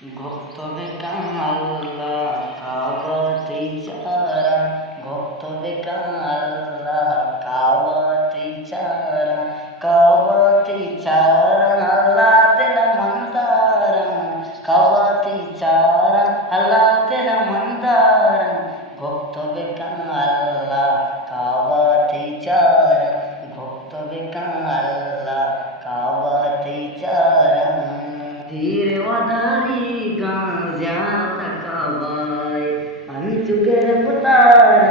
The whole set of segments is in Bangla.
গপ্তবে কাল্লা কাবাতেই চারা, গপ্তবে কাল্লা কাবাতেই চারা, কাবাতেই চারা আল্লাহ তেরা মন্দারা, কাবাতেই চারা আল্লাহ তেরা মন্দারা, গপ্তবে কাল্লা কাবাতেই চারা, গপ্তবে কাল্লা কাবাতেই চারা। ধীরে ওধারি গাঁজাতা কাবায় अंचुगर पुतारा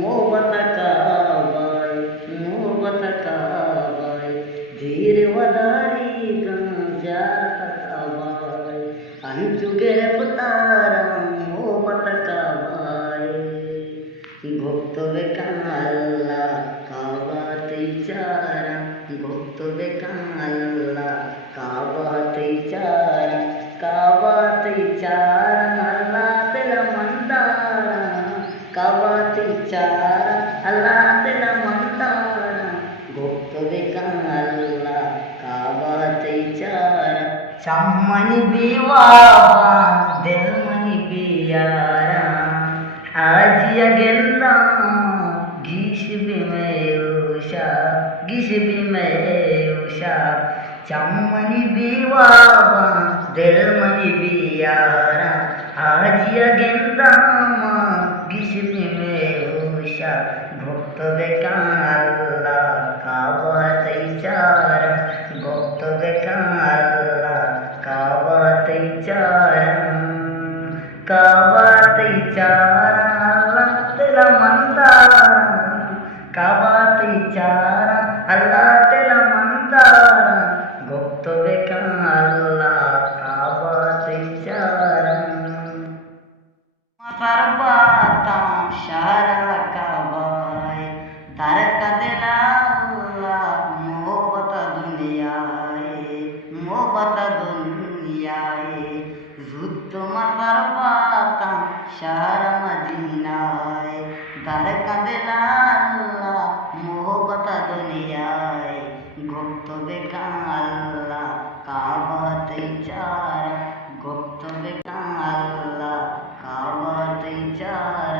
मोहब्बत काबाय, मोहब्बत काबाय धीरे वधारी गांजाता काबाय अंचुगर पुतारा मोहब्बत काबाय। गुप्तबे काल्ला काबातेई चारा, गुप्तबे काल्ला काबातेई चारा, काबातेई चारा अल्लाह तेरा मंदारा, काबातेई चारा अल्लाह तेरा मंदारा, गुप्तबे काल्ला काबातेई चारा। चम्मनी बीवाबा दिलमनी बियारा हाजिया गेंदा गिशबी में उषा, गिशबी में उषा चम्मनी बीवाबा दिलमनी बियारा हाजिया गेंदा गिशबी में उषा। गुप्तबे काल्ला काबातेई चारा, गुप्तबे काल्ला काबातेई चारा, काबातेई चारा अल्लाह तेरा मंदारा, काबातेई चारा अल्लाह तेरा मंदारा, गुप्तबे काल्ला काबातेई चारा। माथार बाता शारा काबाय तारका देला अल्लाह मोहब्बत दुनियाए, मोहब्बत दुनियाए जुत्त माथार बाता शारा मदीनाए तारका देला अल्लाह मोहब्बत दुनियाए। गुप्तबे काल्ला काबातेई चारा, गुप्तबे काल्ला काबातेई चारा।